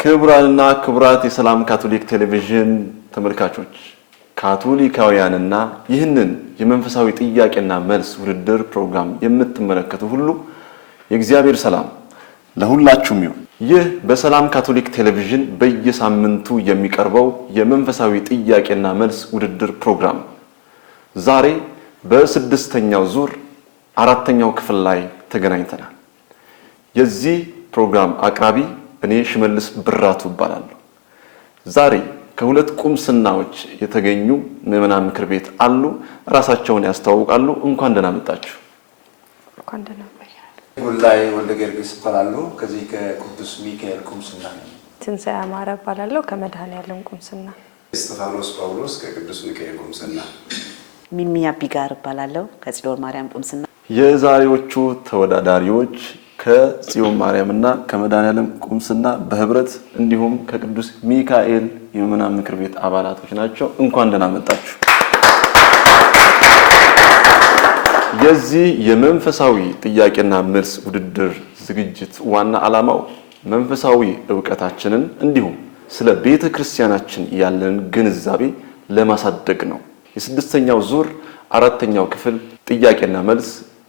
ክቡራንና ክቡራት የሰላም ካቶሊክ ቴሌቪዥን ተመልካቾች ካቶሊካውያንና ይህንን የመንፈሳዊ ጥያቄና መልስ ውድድር ፕሮግራም የምትመለከቱ ሁሉ የእግዚአብሔር ሰላም ለሁላችሁም ይሁን። ይህ በሰላም ካቶሊክ ቴሌቪዥን በየሳምንቱ የሚቀርበው የመንፈሳዊ ጥያቄና መልስ ውድድር ፕሮግራም ዛሬ በስድስተኛው ዙር አራተኛው ክፍል ላይ ተገናኝተናል። የዚህ ፕሮግራም አቅራቢ እኔ ሽመልስ ብራቱ እባላለሁ። ዛሬ ከሁለት ቁምስናዎች የተገኙ ምዕመናን ምክር ቤት አሉ። ራሳቸውን ያስተዋውቃሉ። እንኳን ደህና መጣችሁ። እንኳን ደህና ቆያችሁ። ጉላይ ወልደ ጊዮርጊስ እባላለሁ። ከዚህ ከቅዱስ ሚካኤል ቁምስና ነኝ። ትንሣኤ አማረ እባላለሁ። ከመድኃኔዓለም ቁምስና። እስጢፋኖስ ጳውሎስ ከቅዱስ ሚካኤል ቁምስና። ሚሚ አቢጋር እባላለሁ። ከጽዮን ማርያም ቁምስና። የዛሬዎቹ ተወዳዳሪዎች ከጽዮን ማርያምና ከመድኃኔዓለም ቁምስና በህብረት እንዲሁም ከቅዱስ ሚካኤል የምዕመናን ምክር ቤት አባላቶች ናቸው። እንኳን ደህና መጣችሁ። የዚህ የመንፈሳዊ ጥያቄና መልስ ውድድር ዝግጅት ዋና ዓላማው መንፈሳዊ ዕውቀታችንን እንዲሁም ስለ ቤተ ክርስቲያናችን ያለን ግንዛቤ ለማሳደግ ነው። የስድስተኛው ዙር አራተኛው ክፍል ጥያቄና መልስ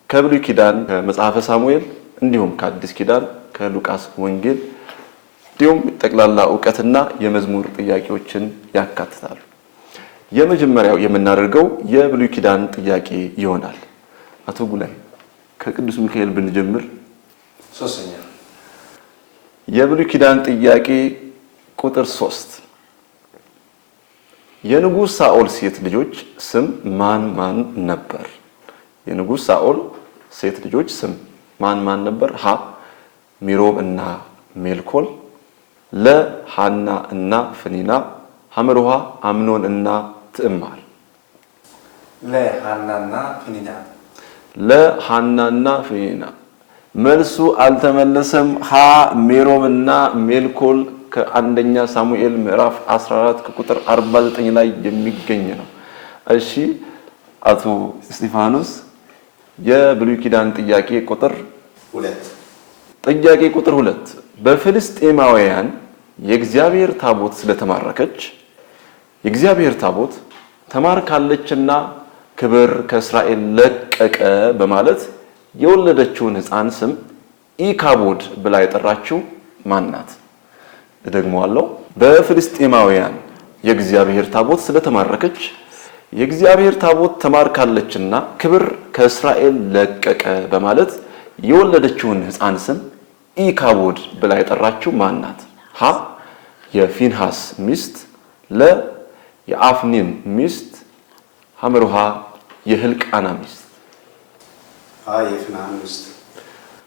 ከብሉይ ኪዳን ከመጽሐፈ ሳሙኤል እንዲሁም ከአዲስ ኪዳን ከሉቃስ ወንጌል እንዲሁም ጠቅላላ ዕውቀትና የመዝሙር ጥያቄዎችን ያካትታሉ። የመጀመሪያው የምናደርገው የብሉይ ኪዳን ጥያቄ ይሆናል። አቶ ጉላይ ከቅዱስ ሚካኤል ብንጀምር። ሶስተኛ የብሉይ ኪዳን ጥያቄ ቁጥር 3 የንጉሥ ሳኦል ሴት ልጆች ስም ማን ማን ነበር? የንጉሥ ሳኦል ሴት ልጆች ስም ማን ማን ነበር? ሀ ሚሮም እና ሜልኮል፣ ለ ሐና እና ፍኒና፣ ሐመርሃ አምኖን እና ትዕማር። ለሐናና ፍኒና። ለሐናና ፍኒና መልሱ አልተመለሰም። ሀ ሚሮም እና ሜልኮል ከአንደኛ ሳሙኤል ምዕራፍ 14 ከቁጥር 49 ላይ የሚገኝ ነው። እሺ አቶ እስጢፋኖስ የብሉይ ኪዳን ጥያቄ ቁጥር 2 ጥያቄ ቁጥር 2 በፍልስጤማውያን የእግዚአብሔር ታቦት ስለተማረከች የእግዚአብሔር ታቦት ተማርካለችና ክብር ከእስራኤል ለቀቀ በማለት የወለደችውን ሕፃን ስም ኢካቦድ ብላ የጠራችው ማን ናት? እደግመዋለሁ። በፍልስጤማውያን የእግዚአብሔር ታቦት ስለተማረከች የእግዚአብሔር ታቦት ተማርካለችና ክብር ከእስራኤል ለቀቀ በማለት የወለደችውን ሕፃን ስም ኢካቦድ ብላ የጠራችው ማን ናት? ሀ የፊንሃስ ሚስት፣ ለ የአፍኒን ሚስት፣ ሐመርሃ የህልቃና ሚስት። የፊንሃስ ሚስት።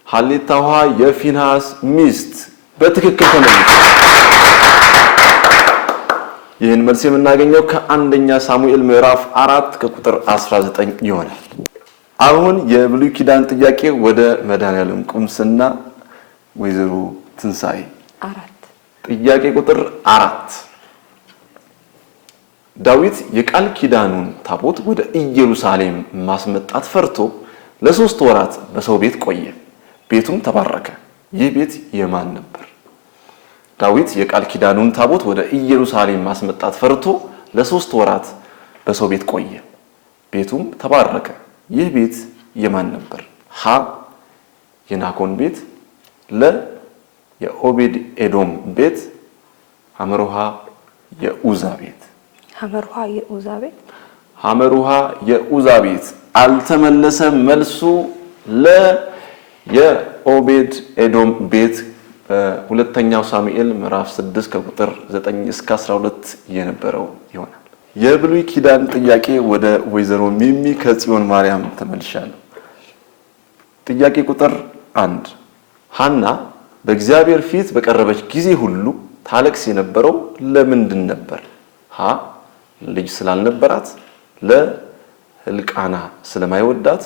ሐሌታ ውሃ የፊንሃስ ሚስት በትክክል ተመልሷል። ይህን መልስ የምናገኘው ከአንደኛ ሳሙኤል ምዕራፍ 4 ከቁጥር 19 ይሆናል። አሁን የብሉይ ኪዳን ጥያቄ ወደ መድኃኔዓለም ቁምስና ወይዘሮ ትንሣኤ 4 ጥያቄ ቁጥር 4 ዳዊት የቃል ኪዳኑን ታቦት ወደ ኢየሩሳሌም ማስመጣት ፈርቶ ለ3 ወራት በሰው ቤት ቆየ፣ ቤቱም ተባረከ። ይህ ቤት የማን ነበር? ዳዊት የቃል ኪዳኑን ታቦት ወደ ኢየሩሳሌም ማስመጣት ፈርቶ ለ3 ወራት በሰው ቤት ቆየ፣ ቤቱም ተባረከ። ይህ ቤት የማን ነበር? ሀ የናኮን ቤት፣ ለ የኦቤድ ኤዶም ቤት፣ ሐመርሃ የኡዛ ቤት። ሐመርሃ የኡዛ ቤት። ሐመርሃ የኡዛ ቤት አልተመለሰም። መልሱ ለ የኦቤድ ኤዶም ቤት በሁለተኛው ሳሙኤል ምዕራፍ 6 ከቁጥር 9 እስከ 12 የነበረው ይሆናል። የብሉይ ኪዳን ጥያቄ ወደ ወይዘሮ ሚሚ ከጽዮን ማርያም ተመልሻለሁ። ጥያቄ ቁጥር 1 ሐና በእግዚአብሔር ፊት በቀረበች ጊዜ ሁሉ ታለቅስ የነበረው ለምንድን ነበር? ሀ ልጅ ስላልነበራት፣ ለ ህልቃና ስለማይወዳት፣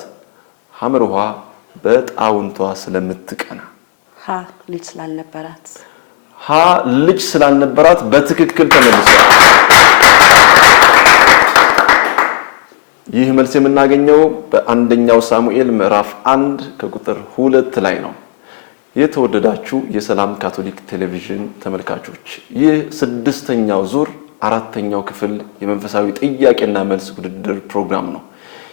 ሐመርሃ በጣውንቷ ስለምትቀና። ሀ ልጅ ስላልነበራት። ሀ ልጅ ስላልነበራት በትክክል ተመልሷል። ይህ መልስ የምናገኘው በአንደኛው ሳሙኤል ምዕራፍ 1 ከቁጥር 2 ላይ ነው። የተወደዳችሁ የሰላም ካቶሊክ ቴሌቪዥን ተመልካቾች ይህ ስድስተኛው ዙር አራተኛው ክፍል የመንፈሳዊ ጥያቄና መልስ ውድድር ፕሮግራም ነው።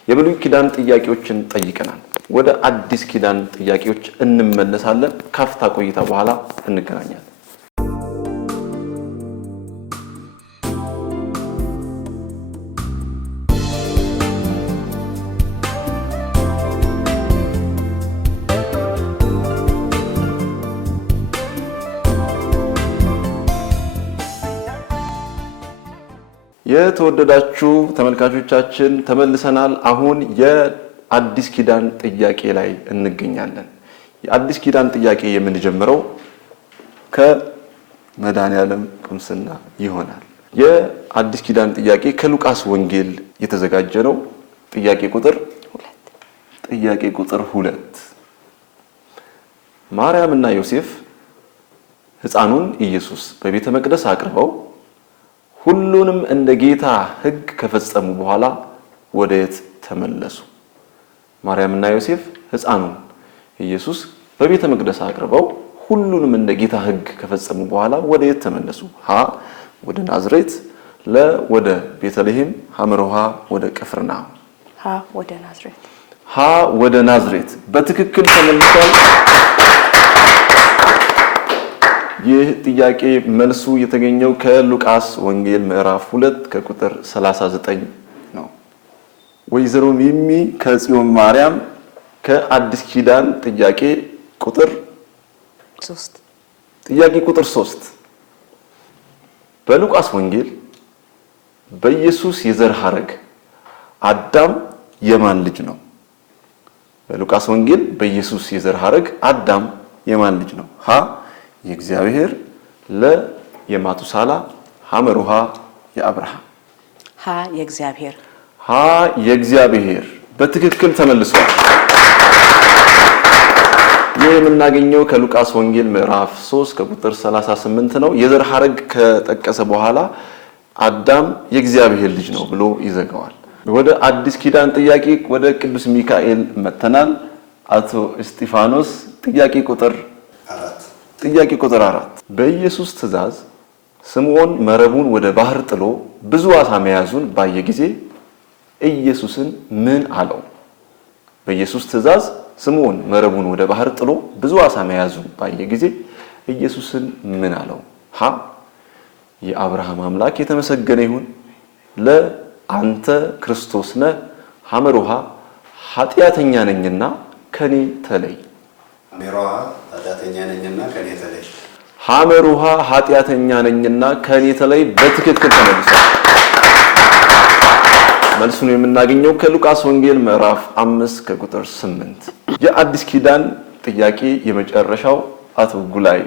የብሉይ ኪዳን ጥያቄዎችን ጠይቀናል። ወደ አዲስ ኪዳን ጥያቄዎች እንመለሳለን። ካፍታ ቆይታ በኋላ እንገናኛለን። የተወደዳችሁ ተመልካቾቻችን ተመልሰናል። አሁን የአዲስ ኪዳን ጥያቄ ላይ እንገኛለን። የአዲስ ኪዳን ጥያቄ የምንጀምረው ከመድኃኔዓለም ቁምስና ይሆናል። የአዲስ ኪዳን ጥያቄ ከሉቃስ ወንጌል የተዘጋጀ ነው። ጥያቄ ቁጥር 2 ማርያምና ዮሴፍ ሕፃኑን ኢየሱስ በቤተ መቅደስ አቅርበው ሁሉንም እንደ ጌታ ሕግ ከፈጸሙ በኋላ ወደየት ተመለሱ? ማርያምና ዮሴፍ ሕፃኑን ኢየሱስ በቤተ መቅደስ አቅርበው ሁሉንም እንደ ጌታ ሕግ ከፈጸሙ በኋላ ወደየት ተመለሱ? ሀ ወደ ናዝሬት፣ ለ ወደ ቤተልሔም፣ ሐመርሃ ወደ ቅፍርናሆም። ሀ ወደ ናዝሬት በትክክል ተመልሷል። ይህ ጥያቄ መልሱ የተገኘው ከሉቃስ ወንጌል ምዕራፍ 2 ከቁጥር 39 ነው። ወይዘሮ ሚሚ ከጽዮን ማርያም ከአዲስ ኪዳን ጥያቄ ቁጥር 3 በሉቃስ ወንጌል በኢየሱስ የዘር ሐረግ አዳም የማን ልጅ ነው? በሉቃስ ወንጌል በኢየሱስ የዘር ሐረግ አዳም የማን ልጅ ነው? ሀ የእግዚአብሔር፣ ለ የማቱሳላ፣ ሐመርሃ የአብርሃም። ሀ የእግዚአብሔር በትክክል ተመልሷል። ይህ የምናገኘው ከሉቃስ ወንጌል ምዕራፍ 3 ከቁጥር 38 ነው። የዘር ሐረግ ከጠቀሰ በኋላ አዳም የእግዚአብሔር ልጅ ነው ብሎ ይዘጋዋል። ወደ አዲስ ኪዳን ጥያቄ ወደ ቅዱስ ሚካኤል መተናል። አቶ እስጢፋኖስ ጥያቄ ቁጥር 4 በኢየሱስ ትእዛዝ ስምዖን መረቡን ወደ ባህር ጥሎ ብዙ ዓሣ መያዙን ባየ ጊዜ ኢየሱስን ምን አለው? በኢየሱስ ትእዛዝ ስምዖን መረቡን ወደ ባህር ጥሎ ብዙ ዓሣ መያዙን ባየ ጊዜ ኢየሱስን ምን አለው? ሀ የአብርሃም አምላክ የተመሰገነ ይሁን፣ ለ አንተ ክርስቶስ ነህ፣ ሐመርሃ ኃጢአተኛ ነኝና ከኔ ተለይ። ሐመርሃ ኃጢአተኛ ነኝና ከኔ ተለይ በትክክል ተመልሷል። መልሱን የምናገኘው ከሉቃስ ወንጌል ምዕራፍ 5 ከቁጥር 8። የአዲስ ኪዳን ጥያቄ የመጨረሻው አቶ ጉላይ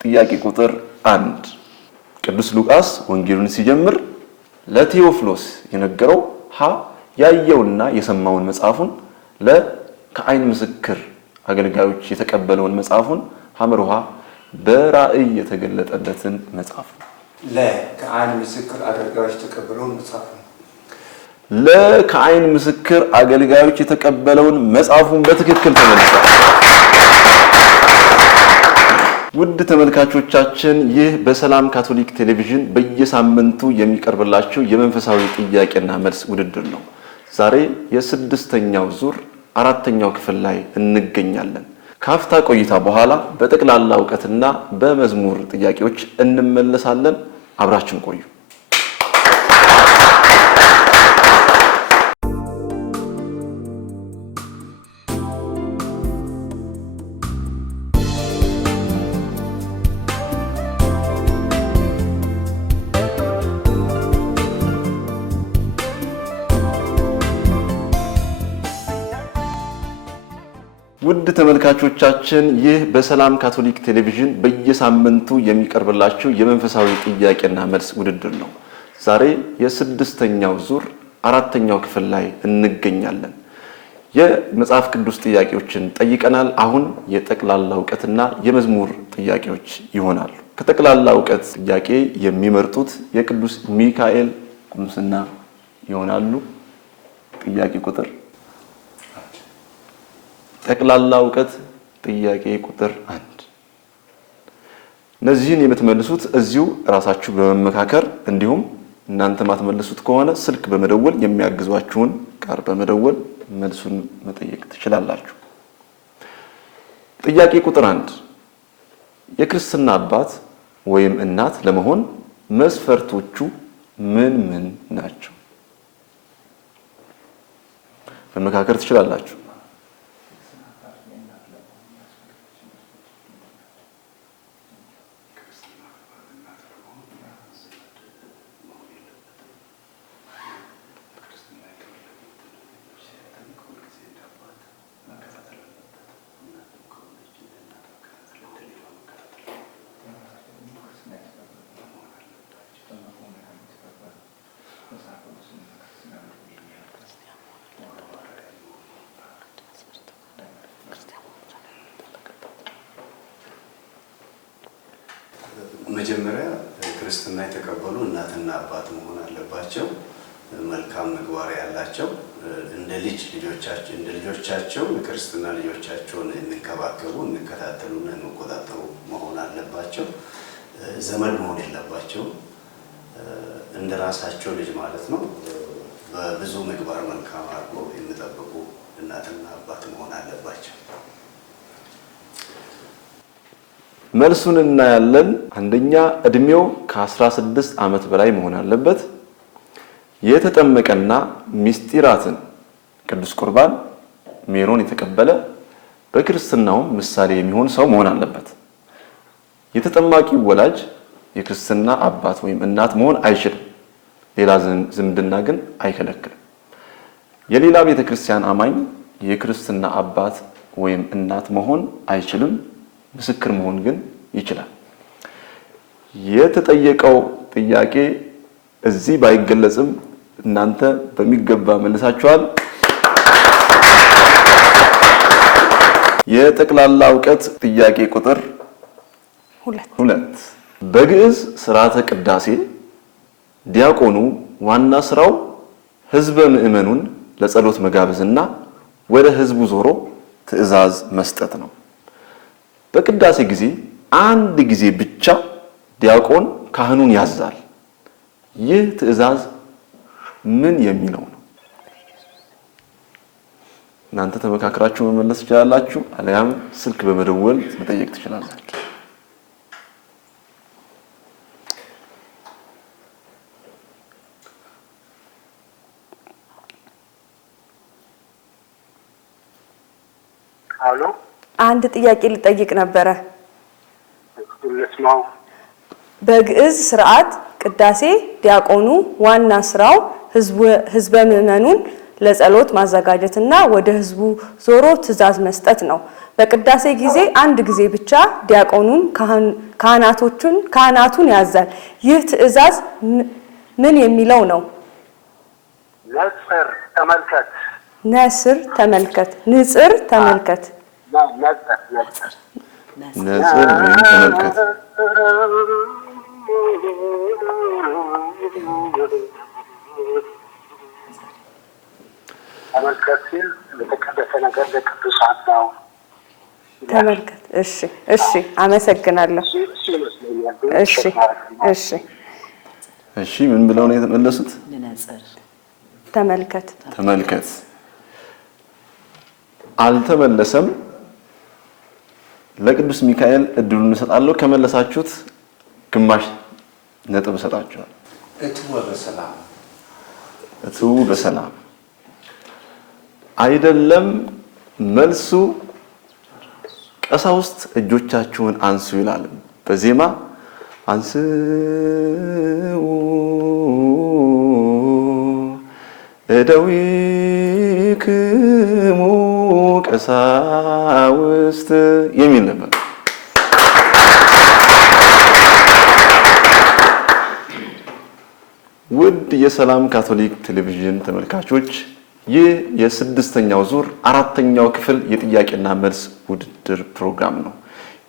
ጥያቄ ቁጥር 1 ቅዱስ ሉቃስ ወንጌሉን ሲጀምር ለቴዎፍሎስ የነገረው ሀ ያየውና የሰማውን መጽሐፉን፣ ለ ከዓይን ምስክር አገልጋዮች የተቀበለውን መጽሐፉን፣ ሐመርሃ በራእይ የተገለጠለትን መጽሐፍ። ከዓይን ምስክር አገልጋዮች የተቀበለውን መጽሐፍ። ከዓይን ምስክር አገልጋዮች የተቀበለውን መጽሐፉን በትክክል ተመልሷል። ውድ ተመልካቾቻችን ይህ በሰላም ካቶሊክ ቴሌቪዥን በየሳምንቱ የሚቀርብላችሁ የመንፈሳዊ ጥያቄና መልስ ውድድር ነው። ዛሬ የስድስተኛው ዙር አራተኛው ክፍል ላይ እንገኛለን። ካፍታ ቆይታ በኋላ በጠቅላላ ዕውቀትና በመዝሙር ጥያቄዎች እንመለሳለን። አብራችን ቆዩ። ውድ ተመልካቾቻችን ይህ በሰላም ካቶሊክ ቴሌቪዥን በየሳምንቱ የሚቀርብላችሁ የመንፈሳዊ ጥያቄና መልስ ውድድር ነው። ዛሬ የስድስተኛው ዙር አራተኛው ክፍል ላይ እንገኛለን። የመጽሐፍ ቅዱስ ጥያቄዎችን ጠይቀናል። አሁን የጠቅላላ ዕውቀትና የመዝሙር ጥያቄዎች ይሆናሉ። ከጠቅላላ ዕውቀት ጥያቄ የሚመርጡት የቅዱስ ሚካኤል ቁምስና ይሆናሉ። ጥያቄ ቁጥር ጠቅላላ ዕውቀት ጥያቄ ቁጥር 1 እነዚህን የምትመልሱት እዚሁ ራሳችሁ በመመካከር እንዲሁም እናንተ ማትመልሱት ከሆነ ስልክ በመደወል የሚያግዟችሁን ጋር በመደወል መልሱን መጠየቅ ትችላላችሁ። ጥያቄ ቁጥር 1 የክርስትና አባት ወይም እናት ለመሆን መስፈርቶቹ ምን ምን ናቸው? መመካከር ትችላላችሁ። መጀመሪያ ክርስትና የተቀበሉ እናትና አባት መሆን አለባቸው። መልካም ምግባር ያላቸው እንደ ልጆቻቸው ክርስትና ልጆቻቸውን የሚንከባከቡ እንከታተሉና የሚቆጣጠሩ መሆን አለባቸው። ዘመድ መሆን የለባቸው። እንደ ራሳቸው ልጅ ማለት ነው። በብዙ ምግባር መልካም አድርጎ የሚጠብቁ እናትና አባት መሆን አለባቸው። መልሱን እናያለን። አንደኛ እድሜው ከ16 ዓመት በላይ መሆን አለበት። የተጠመቀና ምስጢራትን ቅዱስ ቁርባን ሜሮን የተቀበለ በክርስትናው ምሳሌ የሚሆን ሰው መሆን አለበት። የተጠማቂ ወላጅ የክርስትና አባት ወይም እናት መሆን አይችልም። ሌላ ዝምድና ግን አይከለክልም። የሌላ ቤተክርስቲያን አማኝ የክርስትና አባት ወይም እናት መሆን አይችልም። ምስክር መሆን ግን ይችላል። የተጠየቀው ጥያቄ እዚህ ባይገለጽም እናንተ በሚገባ መልሳችኋል። የጠቅላላ ዕውቀት ጥያቄ ቁጥር 2 በግዕዝ ሥርዓተ ቅዳሴ ዲያቆኑ ዋና ስራው ህዝበ ምእመኑን ለጸሎት መጋበዝና ወደ ህዝቡ ዞሮ ትእዛዝ መስጠት ነው። በቅዳሴ ጊዜ አንድ ጊዜ ብቻ ዲያቆን ካህኑን ያዛል። ይህ ትእዛዝ ምን የሚለው ነው? እናንተ ተመካክራችሁ መመለስ ትችላላችሁ፣ አለያም ስልክ በመደወል መጠየቅ ትችላላችሁ። አሎ አንድ ጥያቄ ልጠይቅ ነበረ። ልስማው። በግዕዝ ስርዓት ቅዳሴ ዲያቆኑ ዋና ስራው ህዝበ ምእመኑን ለጸሎት ማዘጋጀትና ወደ ህዝቡ ዞሮ ትእዛዝ መስጠት ነው። በቅዳሴ ጊዜ አንድ ጊዜ ብቻ ዲያቆኑን ካህናቱን ያዛል። ይህ ትእዛዝ ምን የሚለው ነው? ነጽር ተመልከት። ነጽር ተመልከት። ንጽር ተመልከት። ነጽር ወይም ተመልከት። ተመልከት ሲል የተቀደሰ ነገር ለቅዱሳን ነው። ተመልከት። እሺ፣ አመሰግናለሁ። እሺ፣ ምን ብለው ነው የተመለሱት? ንነጽር ተመልከት። አልተመለሰም። ለቅዱስ ሚካኤል እድሉን እንሰጣለሁ። ከመለሳችሁት ግማሽ ነጥብ እሰጣችኋለሁ። እትው በሰላም አይደለም። መልሱ ቀሳውስት እጆቻችሁን አንሱ ይላል በዜማ አንስኡ እደዊክሙ ቀሳውስት የሚል ነበር። ውድ የሰላም ካቶሊክ ቴሌቪዥን ተመልካቾች ይህ የስድስተኛው ዙር አራተኛው ክፍል የጥያቄና መልስ ውድድር ፕሮግራም ነው።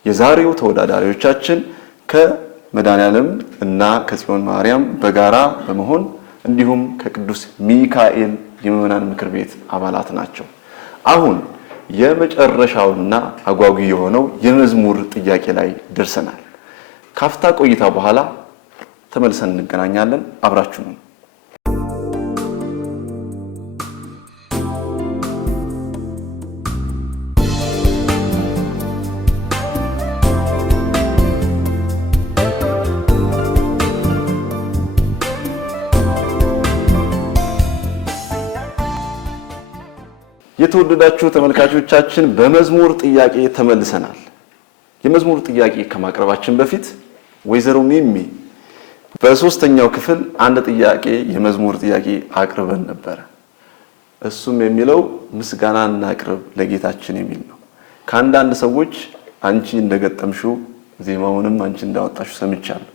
የዛሬው ተወዳዳሪዎቻችን ከመድኃኔዓለም እና ከጽዮን ማርያም በጋራ በመሆን እንዲሁም ከቅዱስ ሚካኤል የምዕመናን ምክር ቤት አባላት ናቸው። አሁን የመጨረሻውና አጓጊ የሆነው የመዝሙር ጥያቄ ላይ ደርሰናል። ካፍታ ቆይታ በኋላ ተመልሰን እንገናኛለን። አብራችሁን የተወደዳችሁ ተመልካቾቻችን በመዝሙር ጥያቄ ተመልሰናል። የመዝሙር ጥያቄ ከማቅረባችን በፊት ወይዘሮ ሚሚ በሶስተኛው ክፍል አንድ ጥያቄ የመዝሙር ጥያቄ አቅርበን ነበር። እሱም የሚለው ምስጋና እናቅርብ ለጌታችን የሚል ነው። ከአንዳንድ ሰዎች አንቺ እንደገጠምሽው ዜማውንም አንቺ እንዳወጣሽው ሰምቻለሁ።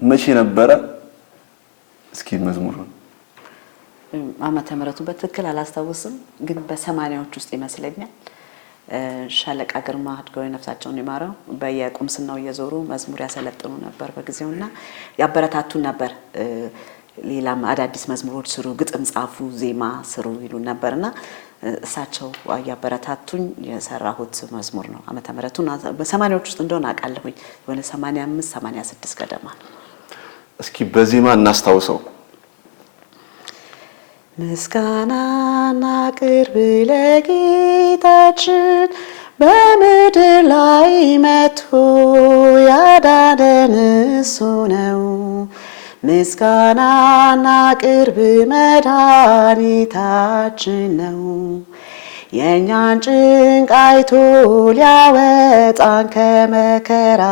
መቼ ነበረ? እስኪ መዝሙሩን ዓመተ ምሕረቱን በትክክል አላስታውስም፣ ግን በ80ዎች ውስጥ ይመስለኛል። ሻለቃ ግርማ አድገው ነፍሳቸውን ይማረው በየቁምስናው እየዞሩ መዝሙር ያሰለጥኑ ነበር በጊዜውና ያበረታቱን ነበር። ሌላም አዳዲስ መዝሙሮች ስሩ፣ ግጥም ጻፉ፣ ዜማ ስሩ ይሉ ነበርና እሳቸው ያበረታቱኝ የሰራሁት መዝሙር ነው። ዓመተ ምሕረቱን በ80ዎች ውስጥ እንደሆነ አውቃለሁኝ። ወደ 85 86 ገደማ። እስኪ በዜማ እናስታውሰው። ምስጋናና ቅርብ ለጌታችን በምድር ላይ መጥቶ ያዳነን እሱ ነው። ምስጋናና ቅርብ መድኃኒታችን ነው። የእኛን ጭንቅ አይቶ ሊያወጣን ከመከራ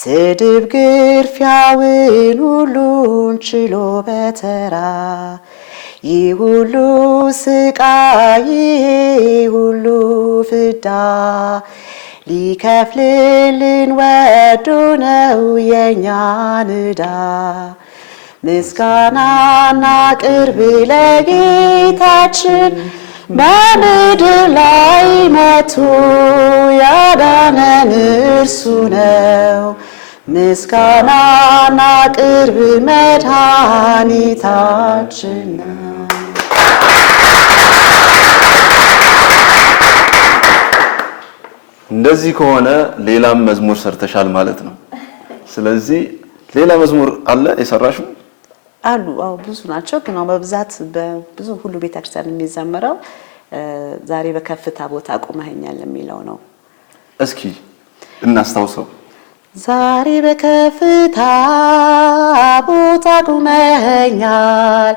ስድብ ግርፊያውን ሁሉን ችሎ በተራ ይህ ሁሉ ስቃይ ይህ ሁሉ ፍዳ ሊከፍልልን ወዶ ነው የእኛን ዕዳ። ምስጋናና ቅርብ ለጌታችን በምድር ላይ መጥቶ ያዳነን እርሱ ነው። ምስጋናና ቅርብ መድኃኒታችን ነው። እንደዚህ ከሆነ ሌላም መዝሙር ሰርተሻል ማለት ነው። ስለዚህ ሌላ መዝሙር አለ የሰራሽው? አሉ። አዎ ብዙ ናቸው፣ ግን በብዛት በብዙ ሁሉ ቤተክርስቲያን የሚዘመረው ዛሬ በከፍታ ቦታ አቁመኸኛል የሚለው ነው። እስኪ እናስታውሰው። ዛሬ በከፍታ ቦታ አቁመኸኛል፣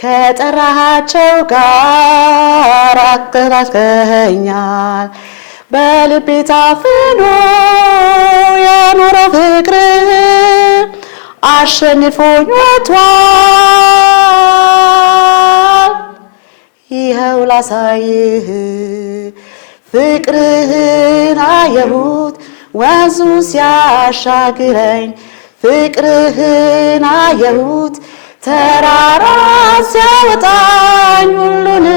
ከጠራሃቸው ጋር አቀራርበኸኛል። በልቤ ታፍኖ የኖረው ፍቅር አሸንፎኝ ወጥቷል። ይኸው ላሳይህ ፍቅርህን አየሁት ወንዙ ሲያሻግረኝ፣ ፍቅርህን አየሁት ተራራ ሲያወጣኝ፣ ሁሉንም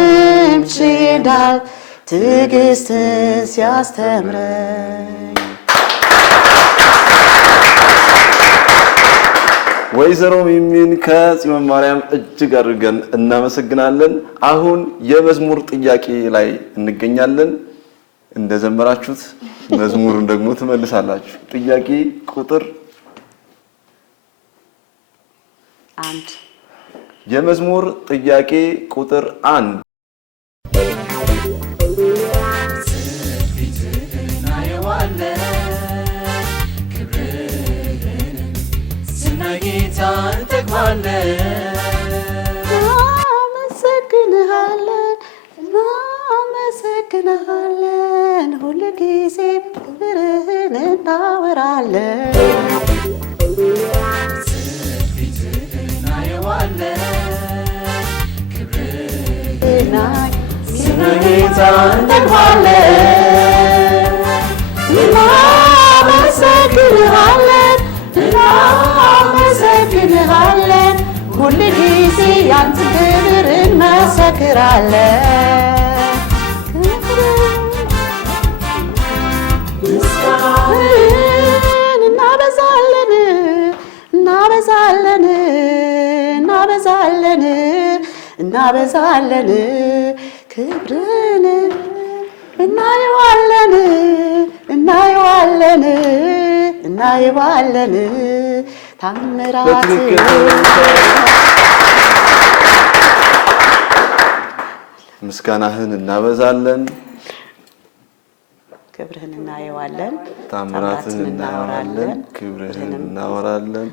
ችዬዳል ትዕግስትን ሲያስተምረኝ። ወይዘሮ ሚሚን ከጽዮን ማርያም እጅግ አድርገን እናመሰግናለን። አሁን የመዝሙር ጥያቄ ላይ እንገኛለን። እንደዘመራችሁት መዝሙሩን ደግሞ ትመልሳላችሁ። ጥያቄ ቁጥር 1 የመዝሙር ጥያቄ ቁጥር 1 እናመሰግንሃለን ሁል ጊዜ ክብርህን እናወራለን። እናመሰግንሃለን ሁል ጊዜ ያንተ ክብር እንመሰክራለን። እናበዛለን እናበዛለን እናበዛለን እናበዛለን ክብርን እናየዋለን እናየዋለን እናየዋለን ታምራት ምስጋናህን እናበዛለን ክብርህን እናየዋለን ታምራትን እናወራለን ክብርህን እናወራለን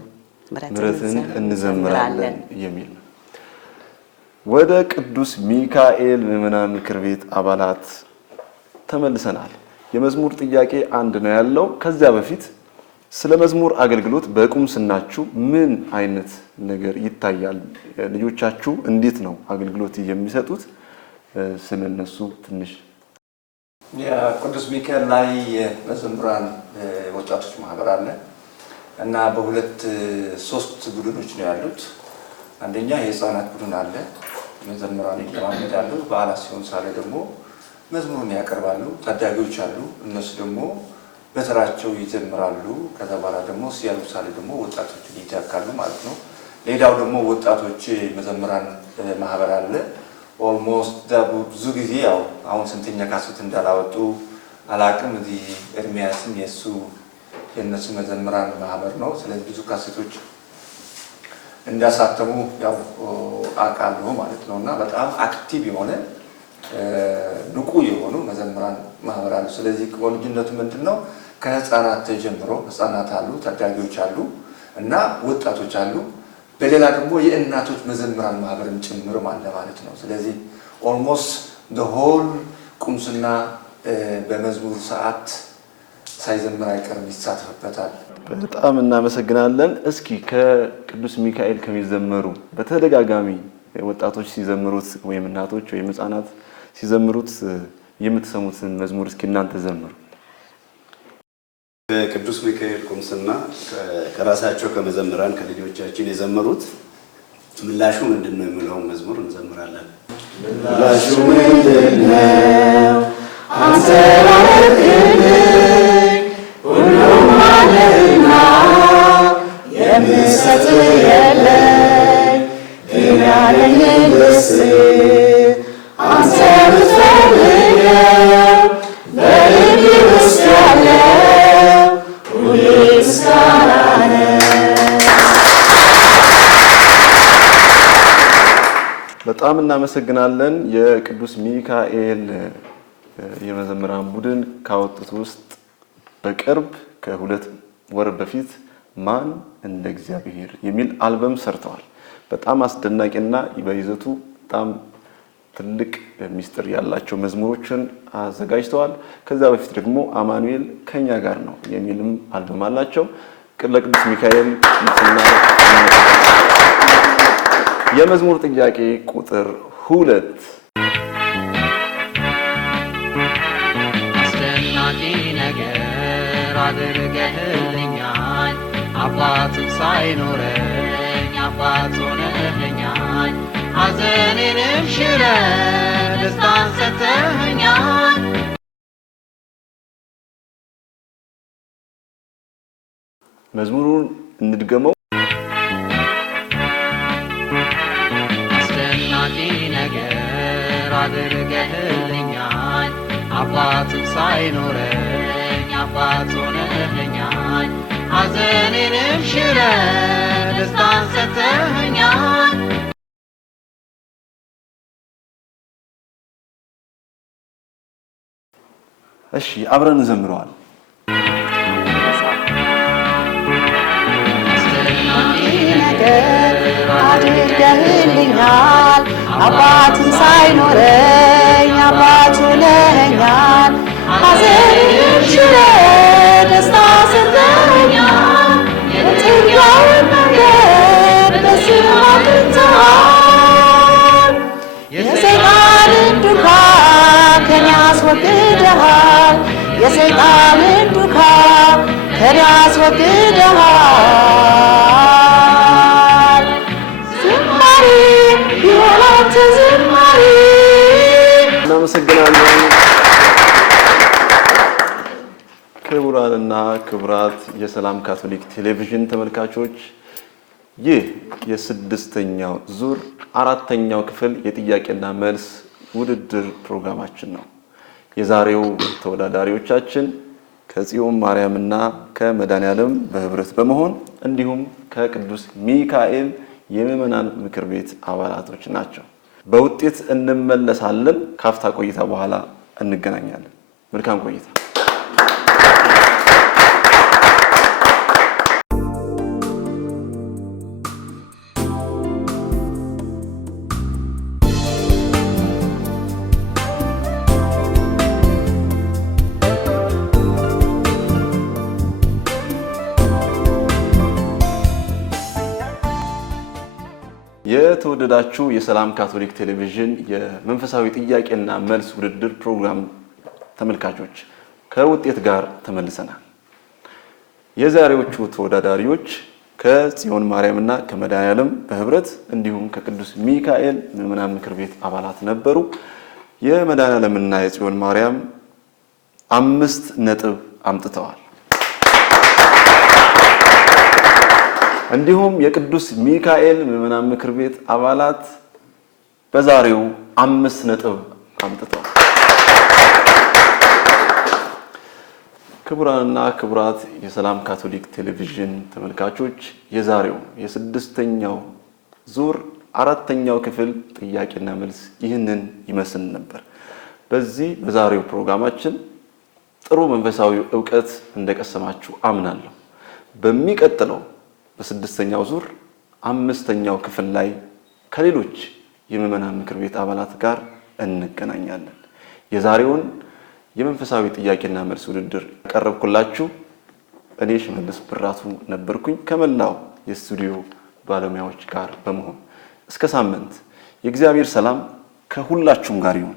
ምሕረትን እንዘምራለን የሚል ነው። ወደ ቅዱስ ሚካኤል ምዕመናን ምክር ቤት አባላት ተመልሰናል። የመዝሙር ጥያቄ አንድ ነው ያለው። ከዚያ በፊት ስለ መዝሙር አገልግሎት በቁምስናችሁ ምን አይነት ነገር ይታያል? ልጆቻችሁ እንዴት ነው አገልግሎት የሚሰጡት? ስለነሱ ትንሽ የቅዱስ ሚካኤል ላይ የመዘምራን ወጣቶች ማህበር አለ እና በሁለት ሶስት ቡድኖች ነው ያሉት። አንደኛ የህፃናት ቡድን አለ። መዘምራን ይለማመዳሉ። በዓላት ሲሆን ሳለ ደግሞ መዝሙሩን ያቀርባሉ። ታዳጊዎች አሉ። እነሱ ደግሞ በተራቸው ይዘምራሉ። ከዛ በኋላ ደግሞ ሲያሉ ሳለ ደግሞ ወጣቶችን ይተካሉ ማለት ነው። ሌላው ደግሞ ወጣቶች መዘምራን ማህበር አለ። ኦልሞስት ብዙ ጊዜ ያው አሁን ስንተኛ ካሴት እንዳላወጡ አላቅም። እዚህ ኤርሚያስም የእነሱ መዘምራን ማህበር ነው። ስለዚህ ብዙ ካሴቶች እንዳሳተሙ ያው አውቃለሁ ማለት ነው። እና በጣም አክቲቭ የሆነ ንቁ የሆኑ መዘምራን ማህበር አሉ። ስለዚህ ልዩነቱ ምንድን ነው? ከህፃናት ጀምሮ ህፃናት አሉ፣ ታዳጊዎች አሉ እና ወጣቶች አሉ። በሌላ ደግሞ የእናቶች መዘምራን ማህበርም ጭምር አለ ማለት ነው። ስለዚህ ኦልሞስት ሆል ቁምስና በመዝሙር ሰዓት ሳይዘምር አይቀርም ይሳተፍበታል። በጣም እናመሰግናለን። እስኪ ከቅዱስ ሚካኤል ከሚዘመሩ በተደጋጋሚ ወጣቶች ሲዘምሩት ወይም እናቶች ወይም ህፃናት ሲዘምሩት የምትሰሙትን መዝሙር እስኪ እናንተ ዘምሩ። ቅዱስ ሚካኤል ቁምስና ከራሳቸው ከመዘምራን ከልጆቻችን የዘመሩት ምላሹ ምንድነው የሚለውን መዝሙር እንዘምራለን። ምላሹ ምንድነው? አንተ ባረክልኝ ሁሉም አለና የምሰጥ የለኝ ግን ያለኝን ልስጥ አንተ ብትፈልገው በልቤ ውስጥ ያለው ሁሌ ምስጋና ነው። በጣም እናመሰግናለን። የቅዱስ ሚካኤል የመዘምራን ቡድን ካወጡት ውስጥ በቅርብ ከ2 ወር በፊት ማን እንደ እግዚአብሔር የሚል አልበም ሰርተዋል። በጣም አስደናቂና በይዘቱ በጣም ትልቅ ሚስጥር ያላቸው መዝሙሮችን አዘጋጅተዋል። ከዛ በፊት ደግሞ አማኑኤል ከኛ ጋር ነው የሚልም አልበም አላቸው። ለቅዱስ ሚካኤል የመዝሙር ጥያቄ ቁጥር 2 አስደናቂ ነገር አድርገህልኛል፣ አባትም ሳይኖረኝ አባት ሆነህልኛል። ሐዘኔንም ሽረህ ደስታን ሰጥተኸኛል። መዝሙሩን እንድገመው። አስደናቂ ነገር አድርገህልኛል፣ አባትም ሳይኖረኝ አባት ሆነህልኛል። ሐዘኔንም ሽረህ ደስታን ሰጥተኸኛል። እሺ አብረን እንዘምረዋል። አድርገህልኛል አባትም ሳይኖረኝ አባት ሆነኸኛል። ሐዘኔን ሽረህ ደስታ ሰጥተኸኛል። የትኛውን መንገድ በስም አቅንተሃል። የሰይጣንን ዱካ ከኔ አስወግደሃል። የሰይጣንን ዱካ ከኔ አስወግደሃል። ዝማሬ ይሆናል ዝማሬ። እናመሰግናለን። ክቡራንና ክቡራት የሰላም ካቶሊክ ቴሌቪዥን ተመልካቾች ይህ የ6ኛው ዙር 4ኛው ክፍል የጥያቄና መልስ ውድድር ፕሮግራማችን ነው። የዛሬው ተወዳዳሪዎቻችን ከጽዮን ማርያምና ከመድኃኔዓለም በህብረት በመሆን እንዲሁም ከቅዱስ ሚካኤል የምዕመናን ምክር ቤት አባላቶች ናቸው። በውጤት እንመለሳለን። ካፍታ ቆይታ በኋላ እንገናኛለን። መልካም ቆይታ። የተወደዳችሁ የሰላም ካቶሊክ ቴሌቪዥን የመንፈሳዊ ጥያቄና መልስ ውድድር ፕሮግራም ተመልካቾች ከውጤት ጋር ተመልሰናል። የዛሬዎቹ ተወዳዳሪዎች ከጽዮን ማርያምና ከመድኃኔዓለም በህብረት እንዲሁም ከቅዱስ ሚካኤል ምዕመናን ምክር ቤት አባላት ነበሩ። የመድኃኔዓለምና የጽዮን ማርያም 5 ነጥብ አምጥተዋል። እንዲሁም የቅዱስ ሚካኤል ምዕመናን ምክር ቤት አባላት በዛሬው 5 ነጥብ አምጥተዋል። ክቡራንና ክቡራት የሰላም ካቶሊክ ቴሌቪዥን ተመልካቾች የዛሬው የ6ኛው ዙር 4ኛው ክፍል ጥያቄና መልስ ይህንን ይመስል ነበር። በዛሬው ፕሮግራማችን ጥሩ መንፈሳዊ ዕውቀት እንደቀሰማችሁ አምናለሁ። በሚቀጥለው በ6ኛው ዙር 5ኛው ክፍል ላይ ከሌሎች የምዕመናን ምክር ቤት አባላት ጋር እንገናኛለን። የዛሬውን የመንፈሳዊ ጥያቄና መልስ ውድድር ያቀረብኩላችሁ እኔ ሽመልስ ብራቱ ነበርኩኝ ከመላው የስቱዲዮ ባለሙያዎች ጋር በመሆን እስከ ሳምንት የእግዚአብሔር ሰላም ከሁላችሁም ጋር ይሁን።